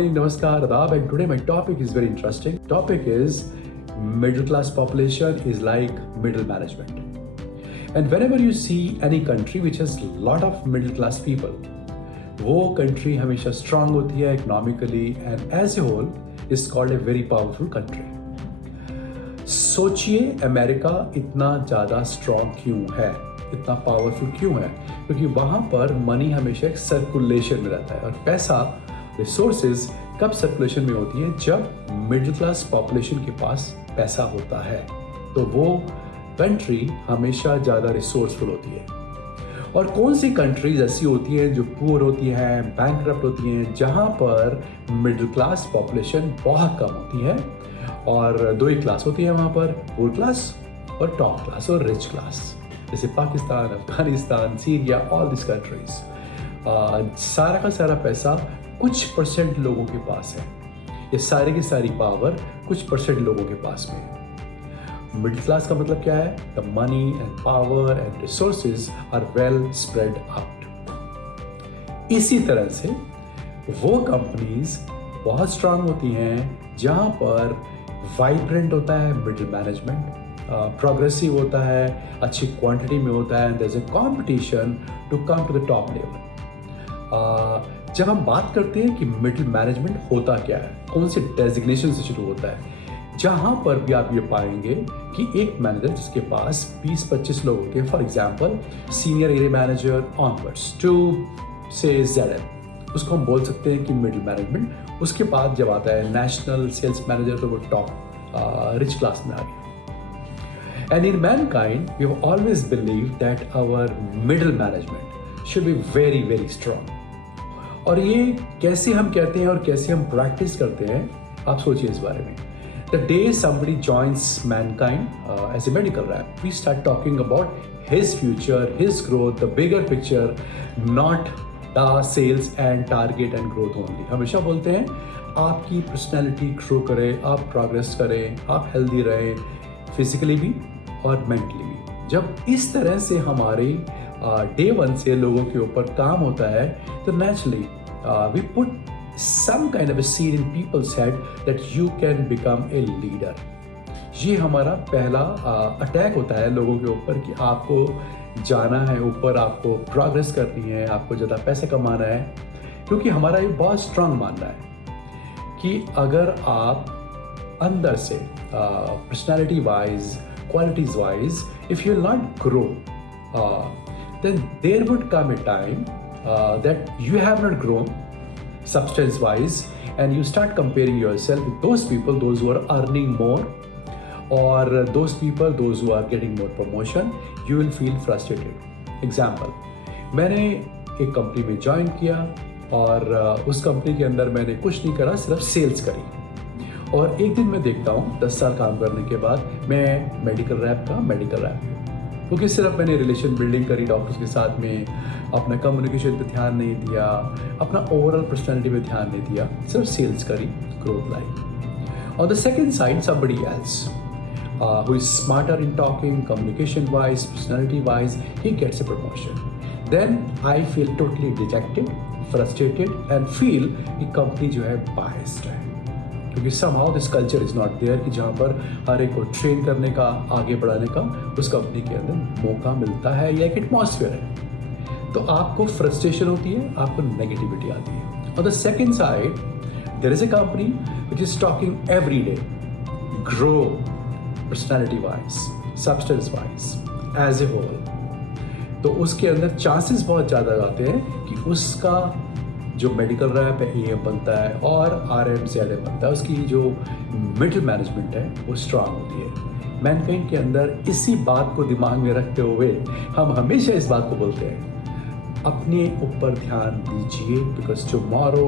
morning, namaskar, adab, and today my topic is very interesting. Topic is middle class population is like middle management. And whenever you see any country which has lot of middle class people, वो country हमेशा strong होती है economically and as a whole is called a very powerful country. सोचिए America इतना ज़्यादा strong क्यों है, इतना पावरफुल क्यों है? क्योंकि वहाँ पर मनी हमेशा एक सर्कुलेशन में रहता है और पैसा रिसोर्सेज कब सर्कुलेशन में होती है? जब मिडिल क्लास पॉपुलेशन के पास पैसा होता है तो वो कंट्री हमेशा ज़्यादा रिसोर्सफुल होती है। और कौन सी कंट्रीज ऐसी होती हैं जो पुअर होती हैं, बैंकरप्ट होती हैं, जहाँ पर मिडिल क्लास पॉपुलेशन बहुत कम होती है और दो ही क्लास होती है वहाँ पर, पुअर क्लास और टॉप क्लास और रिच क्लास, जैसे Pakistan, Afghanistan, Syria, all this countries. सारा का सारा पैसा कुछ परसेंट लोगों के पास है, ये सारी की सारी पावर कुछ परसेंट लोगों के पास में है। मिडिल क्लास का मतलब क्या है? The money and power and resources are well spread out. इसी तरह से वो कंपनीज बहुत स्ट्रांग होती हैं जहाँ पर वाइब्रेंट होता है मिडिल मैनेजमेंट, प्रोग्रेसिव होता है, अच्छी क्वांटिटी में होता है, there is a competition to come to the top level. जब हम बात करते हैं कि मिडिल मैनेजमेंट होता क्या है, कौन से डेजिग्नेशन से शुरू होता है, जहाँ पर भी आप ये पाएंगे कि एक मैनेजर जिसके पास 20-25 लोग होते हैं, for example senior area manager onwards to से ZM, उसको हम बोल सकते हैं कि मिडिल मैनेजमेंट। उसके बाद जब आता है नेशनल सेल्स मैनेजर तो वो टॉप रिच क्लास में आ गया। And in mankind, we have always believed that our middle management should be very, very strong. और ये कैसे हम कहते हैं और कैसे हम प्रैक्टिस करते हैं, आप सोचिए इस बारे में। The day somebody joins mankind as a medical rep, we start talking about his future, his growth, the bigger picture, not the sales and target and growth only. हमेशा बोलते हैं आपकी पर्सनैलिटी ग्रो करे, आप प्रोग्रेस करें, आप healthy रहें, physically भी और मेंटली भी। जब इस तरह से हमारे डे वन से लोगों के ऊपर काम होता है तो naturally we put some kind of a seed in people's head that you can become a leader. ये हमारा पहला अटैक होता है लोगों के ऊपर कि आपको जाना है ऊपर, आपको प्रोग्रेस करनी है, आपको ज़्यादा पैसे कमाना है। क्योंकि हमारा ये बहुत स्ट्रांग मानना है कि अगर आप अंदर से personality wise, qualities wise, if you will not grow, then there would come a time that you have not grown substance wise and you start comparing yourself with those people, those who are earning more, or those people, those who are getting more promotion. You will feel frustrated. Example, मैंने एक company में join किया और उस company के अंदर मैंने कुछ नहीं करा, सिर्फ सेल्स करी। और एक दिन मैं देखता हूँ 10 साल काम करने के बाद मैं मेडिकल रैप क्योंकि सिर्फ मैंने रिलेशन बिल्डिंग करी डॉक्टर्स के साथ में, अपना कम्युनिकेशन पे ध्यान नहीं दिया, अपना ओवरऑल पर्सनालिटी पे ध्यान नहीं दिया, सिर्फ सेल्स करी, growth lie. On the second side somebody else who is smarter in talking, communication wise, personality wise, he gets a promotion. Then I feel totally dejected, frustrated and feel कि company जो है biased है, क्योंकि somehow this culture is not there कि जहाँ पर हर एक को ट्रेन करने का, आगे बढ़ाने का उस कंपनी के अंदर मौका मिलता है या एक एटमॉस्फेयर है। तो आपको फ्रस्ट्रेशन होती है, आपको नेगेटिविटी आती है। On the second side, there is a company which is talking every day, grow personality wise, substance wise, as a whole. तो उसके अंदर चांसेस बहुत ज़्यादा आते हैं कि उसका जो मेडिकल रैप है AM बनता है और RM से ZM बनता है, उसकी जो मिडिल मैनेजमेंट है वो स्ट्रांग होती है। मैनकाइंड के अंदर इसी बात को दिमाग में रखते हुए हम हमेशा इस बात को बोलते हैं, अपने ऊपर ध्यान दीजिए, because tomorrow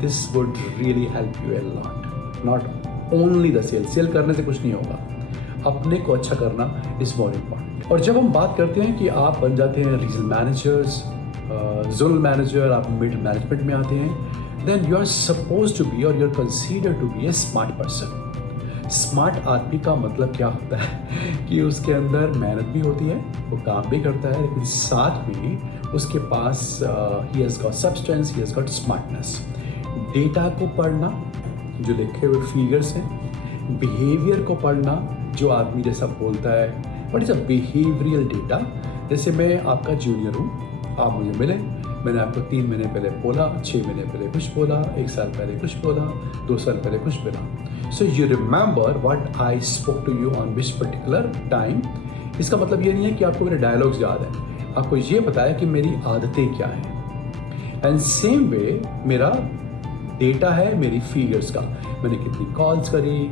this would really help you a lot. Not only the sale करने से कुछ नहीं होगा, अपने को अच्छा करना इज मोर इम्पॉर्टेंट। और जब हम बात करते हैं कि आप बन जाते हैं रीजनल मैनेजर्स, जोनल मैनेजर, आप मिड मैनेजमेंट में आते हैं, then you are suppose to be और you are consider to be a smart person. Smart आदमी का मतलब क्या होता है कि उसके अंदर मेहनत भी होती है, वो काम भी करता है, लेकिन साथ में उसके पास he has got substance, he has got smartness. Data को पढ़ना जो लिखे हुए फिगर्स हैं, बिहेवियर को पढ़ना जो आदमी जैसा बोलता है, what is a behavioural data. जैसे मैं आपका जूनियर हूँ, आप मुझे मिले, मैंने आपको 3 महीने पहले बोला, 6 महीने पहले कुछ बोला, 1 साल पहले कुछ बोला, 2 साल पहले कुछ बोला। So you remember what I spoke to you on which particular time. इसका मतलब ये नहीं है कि आपको मेरे डायलॉग्स याद हैं, आपको ये पता है कि मेरी आदतें क्या हैं। एंड सेम वे मेरा डेटा है मेरी फिगर्स का, मैंने कितनी कॉल्स करी,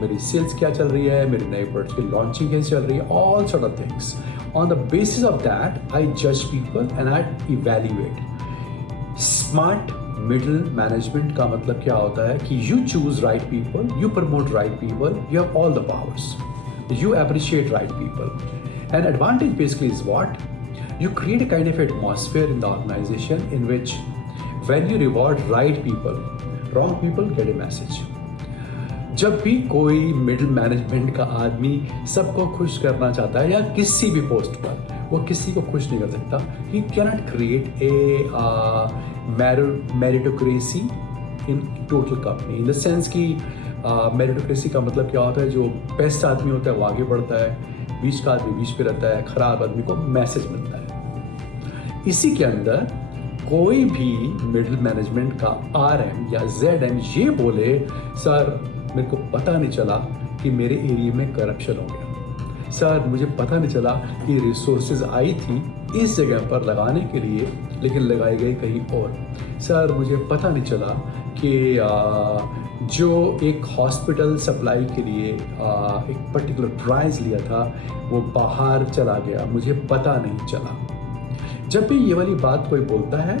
मेरी सेल्स क्या चल रही है, मेरे नए प्रोडक्ट्स की लॉन्चिंग कैसे चल रही है, all sort of things. On the basis of that I जज people and I evaluate. Smart middle management का मतलब क्या होता है कि you choose right people, you promote right people, you have all the powers, you appreciate right people. And advantage basically is what? You create a kind of atmosphere in the organization in which when you reward right people, wrong people get a message. जब भी कोई middle management का आदमी सबको खुश करना चाहता है या किसी भी पोस्ट पर, वो किसी को खुश नहीं कर सकता। He cannot create a meritocracy in total company in the sense कि मेरिटोक्रेसी का मतलब क्या होता है, जो बेस्ट आदमी होता है वो आगे बढ़ता है, बीच का आदमी बीच पे रहता है, खराब आदमी को मैसेज मिलता है। इसी के अंदर कोई भी मिडिल मैनेजमेंट का RM या ZM ये बोले, सर मेरे को पता नहीं चला कि मेरे एरिया में करप्शन हो गया, सर मुझे पता नहीं चला कि रिसोर्सेज आई थी इस जगह पर लगाने के लिए लेकिन लगाई गई कहीं और, सर मुझे पता नहीं चला कि जो एक हॉस्पिटल सप्लाई के लिए एक पर्टिकुलर प्राइस लिया था वो बाहर चला गया, मुझे पता नहीं चला। जब भी ये वाली बात कोई बोलता है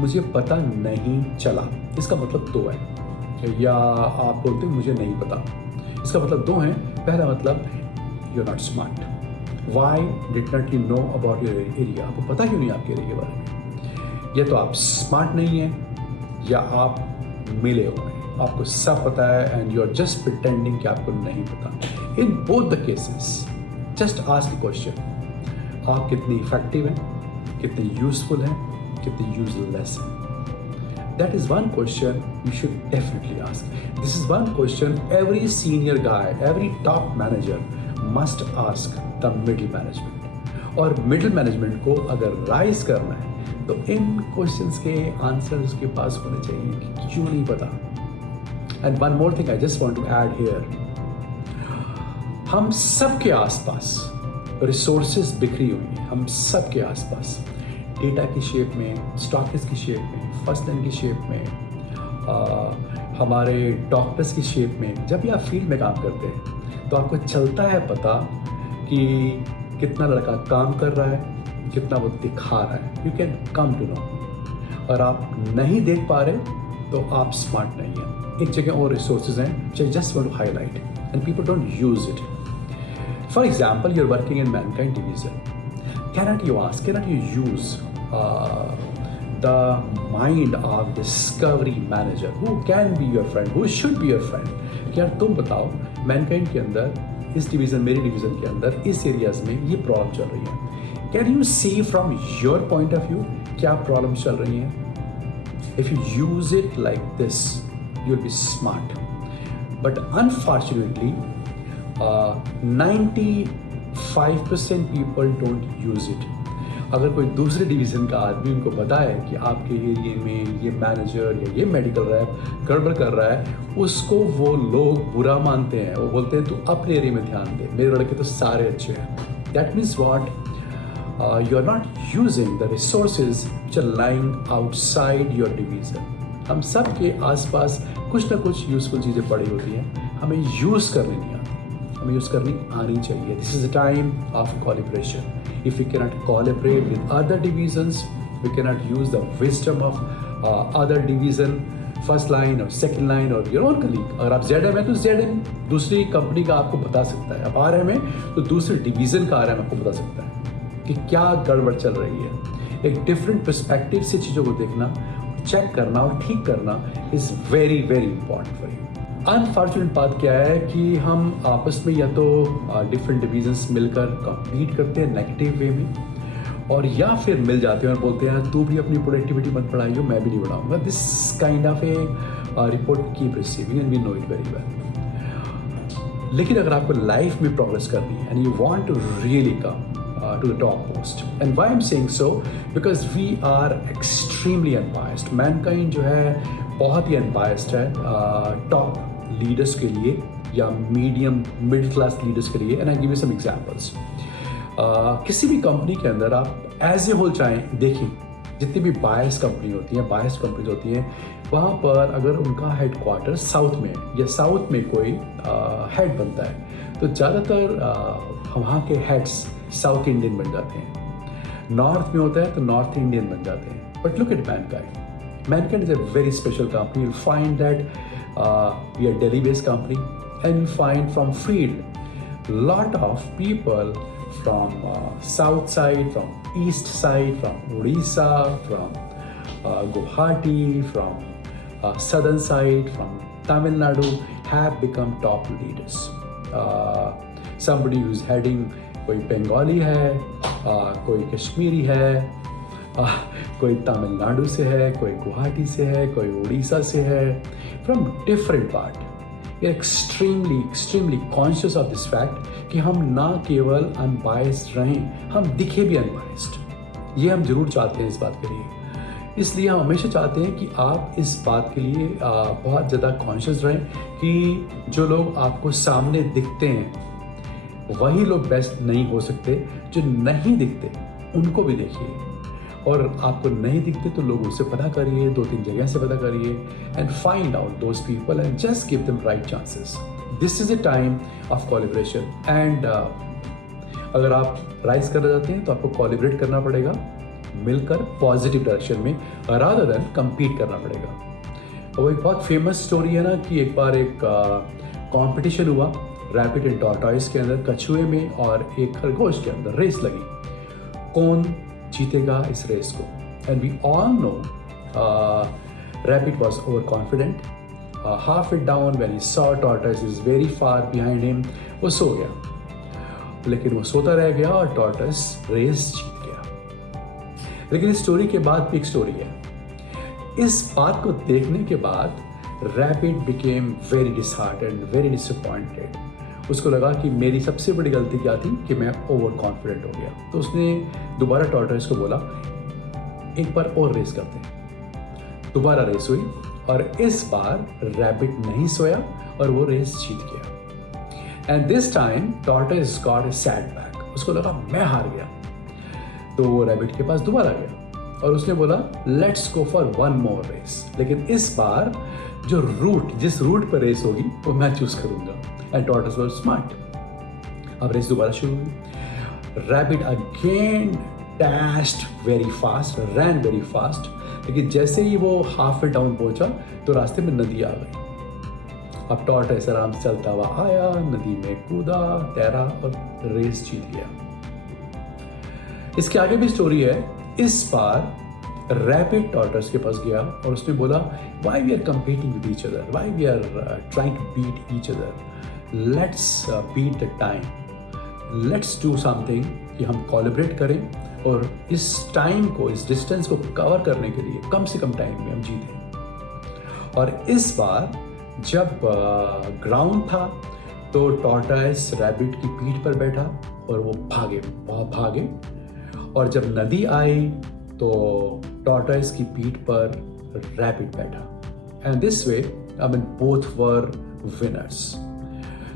मुझे पता नहीं चला, इसका मतलब 2 है, या आप बोलते हैं मुझे नहीं पता, इसका मतलब 2 है। पहला मतलब you are not smart, why did not you know about your area, आपको पता क्यों नहीं आपके एरिया के बारे में। या तो आप स्मार्ट नहीं हैं या आप मिले हुए हैं, आपको सब पता है and you are just pretending कि आपको नहीं पता। In both the cases just ask the question, आप कितनी इफेक्टिव हैं, कितने यूजफुल हैं, कितने यूजलेस हैं। That is one question you should definitely ask. This is one question every senior guy, every top manager must ask the middle management. और middle management को अगर राइज करना है तो इन क्वेश्चंस के आंसर उसके पास होने चाहिए कि क्यों नहीं पता। And one more thing I just want to add here, हम सब के आसपास रिसोर्सेज बिखरी हुई हैं, हम सब के आसपास डेटा की शेप में, स्टॉकिस्ट की शेप में, फर्स्ट लाइन की शेप में, हमारे डॉक्टर्स की शेप में। जब भी आप फील्ड में काम करते हैं तो आपको चलता है पता कि कितना लड़का काम कर रहा है, कितना वो दिखा रहा है, you can come to know. और आप नहीं देख पा रहे तो आप स्मार्ट नहीं हैं। एक जगह और रिसोर्सेज हैं which I just want to highlight and people don't use it. For example, you're working in Mankind division. Cannot you use the mind of discovery manager who can be your friend, who should be your friend? क्या तुम बताओ Mankind के अंदर, इस division, मेरी division के अंदर, इस एरियाज में ये प्रॉब्लम चल रही है। Can you see from your point of view क्या प्रॉब्लम चल रही हैं? If you use it like this, you'll be smart. But unfortunately, 95% people don't use it. अगर कोई दूसरे डिवीज़न का आदमी उनको बताए कि आपके एरिया में ये मैनेजर या ये मेडिकल रैप गड़बड़ कर रहा है, उसको वो लोग बुरा मानते हैं। वो बोलते हैं तू अपने एरिया में ध्यान दे, मेरे लड़के तो सारे अच्छे हैं। That means what? You are not using the resources which are lying outside your division. हम सब के आसपास कुछ ना कुछ यूजफुल चीज़ें पड़ी होती हैं, हमें यूज़ करनी नहीं आती, हमें यूज़ करनी आनी चाहिए। This is a time of collaboration. If we cannot collaborate with other divisions, we cannot use the wisdom of other division, first line और सेकंड लाइन और योर ओन कलीग। अगर आप ZM है तो ZM दूसरी कंपनी का आपको बता सकता है, आप RM है तो दूसरे डिवीज़न का RM आपको बता सकता है कि क्या गड़बड़ चल रही है। एक डिफरेंट पर्सपेक्टिव से चीज़ों को देखना, चेक करना और ठीक करना is very very important for you. Unfortunate बात क्या है कि हम आपस में या तो डिफरेंट डिवीजन्स मिलकर कम्पीट करते हैं नेगेटिव वे में, और या फिर मिल जाते हैं और बोलते हैं तू भी अपनी प्रोडक्टिविटी मत बढ़ाइयो, मैं भी नहीं बढ़ाऊंगा. This kind of a report keep receiving and we know it very well. लेकिन अगर आपको लाइफ में प्रोग्रेस करनी है and you want to really come to the top post, and why I'm saying so, because we are extremely unbiased. Mankind जो है बहुत ही unbiased है top leaders के लिए या medium middle class leaders के लिए. And I give you some examples. किसी भी कंपनी के अंदर आप एज ए होल चाहें देखिए, जितनी भी biased कंपनी होती हैं, biased कंपनीज होती हैं, वहाँ पर अगर उनका हेडक्वार्टर साउथ में या साउथ में कोई हेड बनता है तो ज़्यादातर वहाँ के हेड्स साउथ इंडियन बन जाते हैं. नॉर्थ में होता है तो नॉर्थ इंडियन बन जाते हैं. But look at mankind. Mankind is a very special company. You find that we are Delhi based company and you find from field lot of people from south side, from east side, from Orissa, from Guwahati, from southern side, from Tamil Nadu, have become top leaders. Somebody who's heading, कोई बंगाली है, कोई कश्मीरी है, कोई तमिलनाडु से है, कोई गुवाहाटी से है, कोई उड़ीसा से है, from different part. We are extremely conscious of this fact कि हम ना केवल unbiased रहें, हम दिखे भी unbiased. ये हम जरूर चाहते हैं इस बात के लिए. इसलिए हम हमेशा चाहते हैं कि आप इस बात के लिए बहुत ज़्यादा कॉन्शियस रहें कि जो लोग आपको सामने दिखते हैं वही लोग बेस्ट नहीं हो सकते. जो नहीं दिखते उनको भी देखिए, और आपको नहीं दिखते तो लोगों से पता करिए, 2-3 जगह से पता करिए and find out those people and just give them right chances. This is a time of collaboration. And अगर आप राइज करना चाहते हैं तो आपको कोलैबोरेट करना पड़ेगा, मिलकर पॉजिटिव डायरेक्शन में, रादर देन कम्पीट करना पड़ेगा. वो एक बहुत फेमस स्टोरी है ना कि एक बार एक कंपटीशन हुआ रैपिड एंड टॉर्टॉइस के अंदर, कछुए में और एक खरगोश के अंदर रेस लगी. कौन जीतेगा इस रेस को? And we all know rapid was over confident. Half it down when he saw tortoise is very far behind him, वो सो गया. लेकिन वो सोता रह गया और टॉर्टॉइस रेस जीत गया. लेकिन इस स्टोरी के बाद भी एक स्टोरी है. इस बात को देखने के बाद rapid became very disheartened, very disappointed. उसको लगा कि मेरी सबसे बड़ी गलती क्या थी कि मैं ओवर कॉन्फिडेंट हो गया. तो उसने दोबारा टॉर्टॉइस को बोला एक बार और रेस करते हैं. दोबारा रेस हुई और इस बार रैपिड नहीं सोया और वो रेस जीत गया. And this time tortoise got a setback. उसको लगा मैं हार गया. तो वो रैबिट के पास दोबारा गया और उसने बोला let's go for one more race. लेकिन इस बार जो जिस रूट पर रेस होगी वो मैं चूज करूंगा. And tortoise was smart. अब रेस दोबारा शुरू हुई. Rabbit again dashed very fast, रैन वेरी फास्ट. लेकिन जैसे ही वो हाफ वे डाउन पहुंचा तो रास्ते में नदी आ गई. अब टॉर्टॉइस आराम से चलता हुआ आया, नदी में कूदा, तैरा और रेस जीत गया. इसके आगे भी स्टोरी है. इस बार रैपिड टॉर्टॉइस के पास गया और उसने बोला why we are competing with each other, why we are trying to beat each other, let's beat the time, let's do something कि हम कोलैबोरेट करें और इस टाइम को, इस डिस्टेंस को कवर करने के लिए कम से कम टाइम में हम जीतें. और इस बार जब ग्राउंड था तो टॉर्टॉइस रैबिट की पीठ पर बैठा और वो भागे. और जब नदी आई तो टॉर्टॉइस की पीठ पर रैबिट बैठा. And this way I mean both were winners.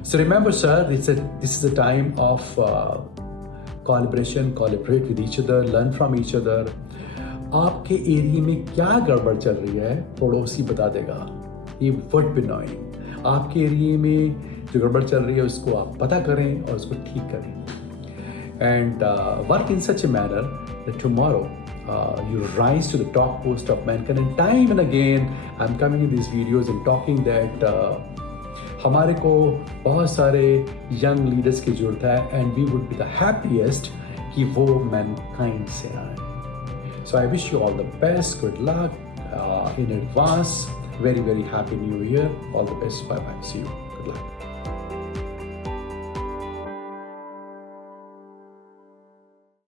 So remember sir, this is a time of collaboration, collaborate with each other, learn from each other. आपके एरिया में क्या गड़बड़ चल रही है पड़ोसी बता देगा. ये would be knowing. आपके एरिया में जो गड़बड़ चल रही है उसको आप पता करें और उसको ठीक करें. And work in such a manner that tomorrow you rise to the top post of mankind. And time and again I'm coming in these videos and talking that हमारे को बहुत सारे young leaders की जरूरत है and we would be the happiest कि वो mankind से आए. So I wish you all the best, good luck in advance, very happy new year, all the best, bye bye, see you, good luck.